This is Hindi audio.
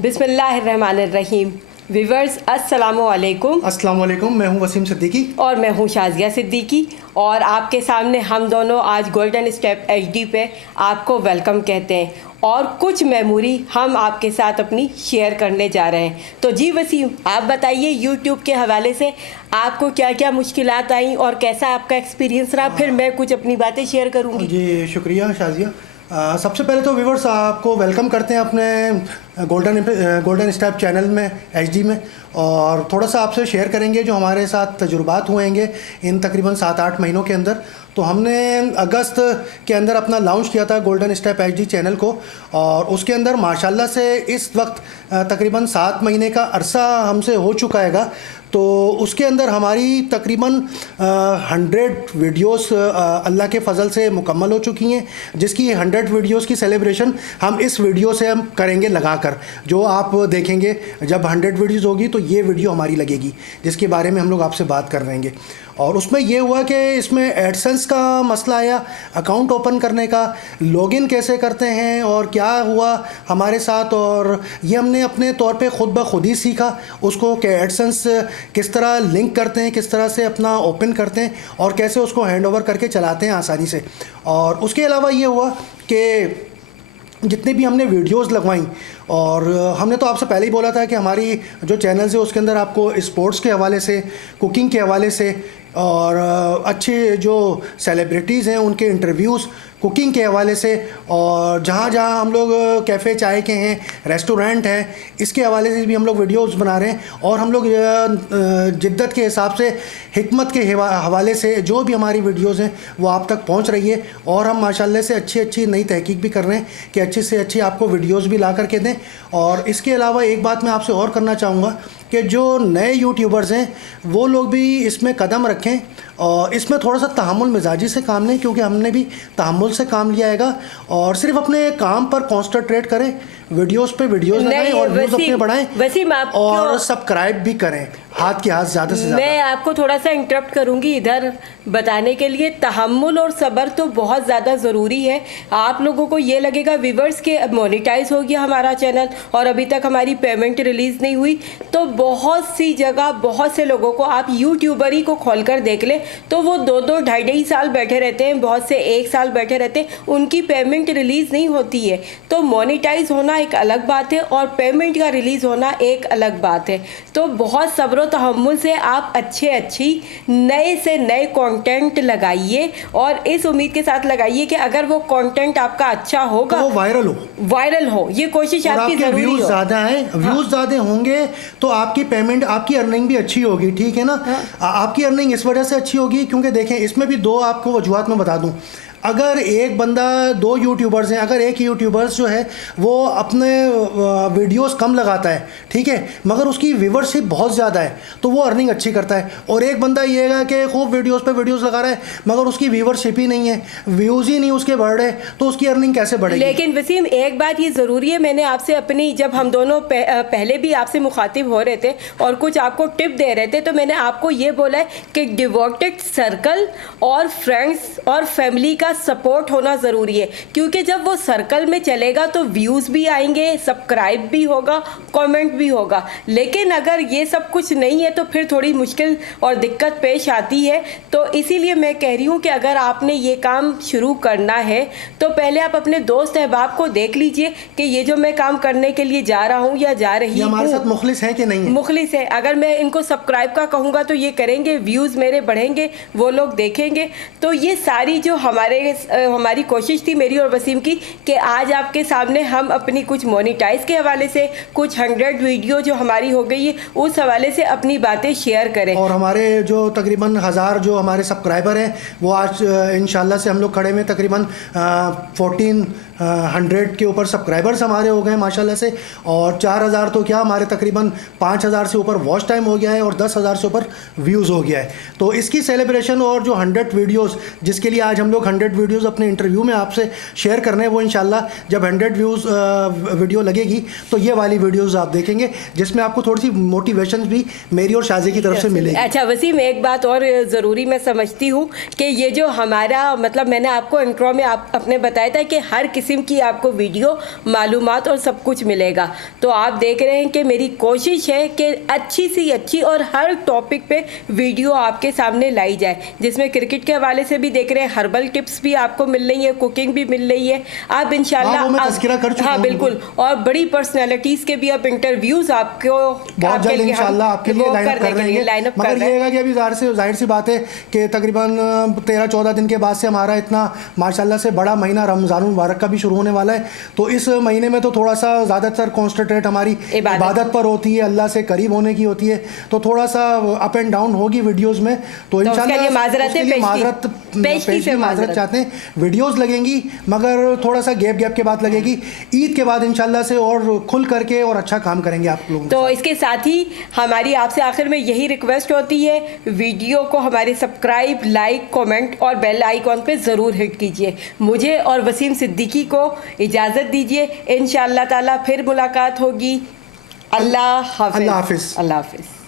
बिस्मिल्लाहिर्रहमानिर्रहीम। व्यूवर्स अस्सलामु अलैकुम। अस्सलामु अलैकुम। मैं हूं वसीम सिद्दीकी और मैं हूं शाजिया सिद्दीकी और आपके सामने हम दोनों आज गोल्डन स्टेप एचडी पे आपको वेलकम कहते हैं और कुछ मेमोरी हम आपके साथ अपनी शेयर करने जा रहे हैं। तो जी वसीम, आप बताइए यूट्यूब के हवाले से आपको क्या क्या मुश्किलात आई और कैसा आपका एक्सपीरियंस रहा, फिर मैं कुछ अपनी बातें शेयर करूँगी। जी शुक्रिया शाजिया। सबसे पहले तो व्यूवर्स आपको वेलकम करते हैं अपने गोल्डन स्टेप चैनल में एचडी में, और थोड़ा सा आपसे शेयर करेंगे जो हमारे साथ तजुर्बात हुए हैं इन तकरीबन 7-8 महीनों के अंदर। तो हमने अगस्त के अंदर अपना लॉन्च किया था गोल्डन स्टेप एचडी चैनल को, और उसके अंदर माशाल्लाह से इस वक्त तकरीबन 7 महीने का अरसा हमसे हो चुका हैगा। तो उसके अंदर हमारी तकरीबन 100 वीडियोस अल्लाह के फ़ज़ल से मुकम्मल हो चुकी हैं, जिसकी 100 वीडियोस की सेलिब्रेशन हम इस वीडियो से हम करेंगे लगाकर। जो आप देखेंगे जब 100 वीडियोस होगी तो ये वीडियो हमारी लगेगी, जिसके बारे में हम लोग आपसे बात कर रहे हैं। और उसमें ये हुआ कि इसमें एडसेंस का मसला आया, अकाउंट ओपन करने का, लॉगिन कैसे करते हैं और क्या हुआ हमारे साथ, और ये हमने अपने तौर पे ख़ुद ब खुद ही सीखा उसको कि एडसेंस किस तरह लिंक करते हैं, किस तरह से अपना ओपन करते हैं और कैसे उसको हैंड ओवर करके चलाते हैं आसानी से। और उसके अलावा ये हुआ कि जितने भी हमने वीडियोस लगवाई, और हमने तो आपसे पहले ही बोला था कि हमारी जो चैनल्स है उसके अंदर आपको स्पोर्ट्स के हवाले से, कुकिंग के हवाले से और अच्छे जो सेलिब्रिटीज़ हैं उनके इंटरव्यूज़ कुकिंग के हवाले से, और जहाँ जहाँ हम लोग कैफ़े चाय के हैं, रेस्टोरेंट हैं, इसके हवाले से भी हम लोग वीडियोस बना रहे हैं। और हम लोग जिद्दत के हिसाब से, हिकमत के हवाले से जो भी हमारी वीडियोस हैं वो आप तक पहुँच रही है, और हम माशाल्लाह से अच्छी नई तहकीक भी कर रहे हैं कि अच्छी से अच्छी आपको वीडियोस भी ला करके दें। और इसके अलावा एक बात मैं आपसे और करना चाहूँगा कि जो नए यूट्यूबर्स हैं वो लोग भी इसमें कदम रखें और इसमें थोड़ा सा तहम्मुल मिजाजी से काम लें, क्योंकि हमने भी तहम्मुल से काम लिया हैगा। और सिर्फ अपने काम पर कॉन्संट्रेट करें, वीडियोस पे वीडियोस लगाएं और व्यूज़ अपने बढ़ाएं, वसीम और सब्सक्राइब भी करें, हाथ के हाथ ज़्यादा से ज़्यादा। मैं आपको थोड़ा सा इंटरप्ट करूंगी इधर बताने के लिए, तहम्मुल और सब्र तो बहुत ज़्यादा ज़रूरी है। आप लोगों को ये लगेगा व्यूवर्स के मोनेटाइज हो गया हमारा चैनल और अभी तक हमारी पेमेंट रिलीज़ नहीं हुई, तो बहुत सी जगह बहुत से लोगों को आप यूट्यूबर ही को खोल कर देख लें तो वो 2-2, 2.5 साल बैठे रहते हैं, बहुत से 1 साल बैठे रहते हैं, उनकी पेमेंट रिलीज़ नहीं होती है। तो मोनेटाइज होना एक अलग बात है और पेमेंट का रिलीज़ होना एक अलग बात है। तो बहुत सब्र तहम्मुल से आप अच्छी नए से नए कंटेंट लगाइए और इस उम्मीद के साथ लगाइए कि अगर वो कंटेंट आपका अच्छा होगा तो वो वायरल हो, ये कोशिश आपकी जरूरी हो। व्यूज ज़्यादा है, व्यूज ज़्यादा होंगे तो आपकी पेमेंट, आपकी अर्निंग भी अच्छी होगी, ठीक है ना। आपकी अर्निंग इस वजह से अच्छी होगी क्योंकि देखें इसमें भी 2 आपको वजूहात में बता दूं। अगर एक बंदा 2 यूट्यूबर्स हैं, अगर एक यूट्यूबर्स जो है वो अपने वीडियोस कम लगाता है, ठीक है, मगर उसकी व्यूवरशिप बहुत ज़्यादा है तो वो अर्निंग अच्छी करता है। और एक बंदा ये है कि खूब वीडियोस पे वीडियोस लगा रहा है मगर उसकी व्यूवरशिप ही नहीं है, व्यूज़ ही नहीं उसके बढ़ रहे, तो उसकी अर्निंग कैसे बढ़ेगी। लेकिन वसीम एक बात ये ज़रूरी है, मैंने आपसे अपनी, जब हम दोनों पहले भी आपसे मुखातिब हो रहे थे और कुछ आपको टिप दे रहे थे, तो मैंने आपको ये बोला है कि डिवोटेड सर्कल और फ्रेंड्स और फैमिली का सपोर्ट होना ज़रूरी है, क्योंकि जब वो सर्कल में चलेगा तो व्यूज़ भी आएंगे, सब्सक्राइब भी होगा, कमेंट भी होगा। लेकिन अगर ये सब कुछ नहीं है तो फिर थोड़ी मुश्किल और दिक्कत पेश आती है। तो इसीलिए मैं कह रही हूँ कि अगर आपने ये काम शुरू करना है तो पहले आप अपने दोस्त अहबाब को देख लीजिए कि ये जो मैं काम करने के लिए जा रहा हूँ या जा रही हूँ, हमारे साथ मुखलिस हैं कि नहीं है। मुखलिस है। अगर मैं इनको सब्सक्राइब का कहूँगा तो ये करेंगे, व्यूज़ मेरे बढ़ेंगे, वो लोग देखेंगे। तो ये सारी जो हमारी कोशिश थी मेरी और वसीम की कि आज आपके सामने हम अपनी कुछ मोनेटाइज के हवाले से, कुछ 100 वीडियो जो हमारी हो गई है उस हवाले से अपनी बातें शेयर करें। और हमारे जो तकरीबन 1000 जो हमारे सब्सक्राइबर हैं वो आज इंशाल्लाह से हम लोग खड़े में तकरीबन 1400 के ऊपर सब्सक्राइबर्स हमारे हो गए माशाल्लाह से, और 4000 तो क्या हमारे तकरीबन 5000 से ऊपर वॉच टाइम हो गया है और 10,000 से ऊपर व्यूज़ हो गया है। तो इसकी सेलिब्रेशन और जो 100 वीडियोस जिसके लिए आज हम लोग 100 वीडियोस अपने इंटरव्यू में आपसे शेयर करने हैं, वो इंशाल्लाह जब 100 व्यूज़ वीडियो लगेगी तो ये वाली वीडियोस आप देखेंगे जिसमें आपको थोड़ी सी मोटिवेशन भी मेरी और शाज़ी की तरफ से मिलेगी। अच्छा वसीम, एक बात और ज़रूरी मैं समझती हूँ कि ये जो हमारा, मतलब मैंने आपको इंट्रो में आप अपने बताया था कि हर किसी किस्म की आपको वीडियो, मालूमात और सब कुछ मिलेगा। तो आप देख रहे हैं कि मेरी कोशिश है कि अच्छी सी अच्छी और हर टॉपिक पे वीडियो आपके सामने लाई जाए, जिसमें क्रिकेट के हवाले से भी देख रहे हैं, हर्बल टिप्स भी आपको मिल रही है, कुकिंग भी मिल रही है। आप इंशाल्लाह हाँ बिल्कुल, और बड़ी पर्सनैलिटीज़ के भी आप इंटरव्यूज़ आपको बहुत जल्द इंशाल्लाह आपके लिए लाइन अप कर रहे हैं। कि अभी जाहिर सी बात है कि तकरीबन 13-14 दिन के बाद से हमारा इतना माशाल्लाह से बड़ा महीना रमज़ान मुबारक का भी शुरू होने वाला है। तो इस महीने में तो थोड़ा सा ज़्यादातर कॉन्सेंट्रेट हमारी इबादत पर होती है, अल्लाह से करीब होने की होती है, तो थोड़ा सा अप एंड डाउन होगी वीडियोज़ में। तो इंशाल्लाह माजरत चाहते हैं, वीडियोज़ लगेंगी मगर थोड़ा सा गैप के बाद लगेगी। ईद के बाद इंशाल्लाह से और खुल करके और अच्छा काम करेंगे आप लोग। तो इसके साथ ही हमारी आपसे आखिर में यही रिक्वेस्ट होती है, वीडियो को हमारे सब्सक्राइब, लाइक, कमेंट और बेल आइकॉन पे ज़रूर हिट कीजिए। मुझे और वसीम सिद्दीकी को इजाज़त दीजिए, इंशाअल्लाह ताला फिर मुलाकात होगी। अल्लाह हाफ़िज़। अल्लाह हाफ़िज़।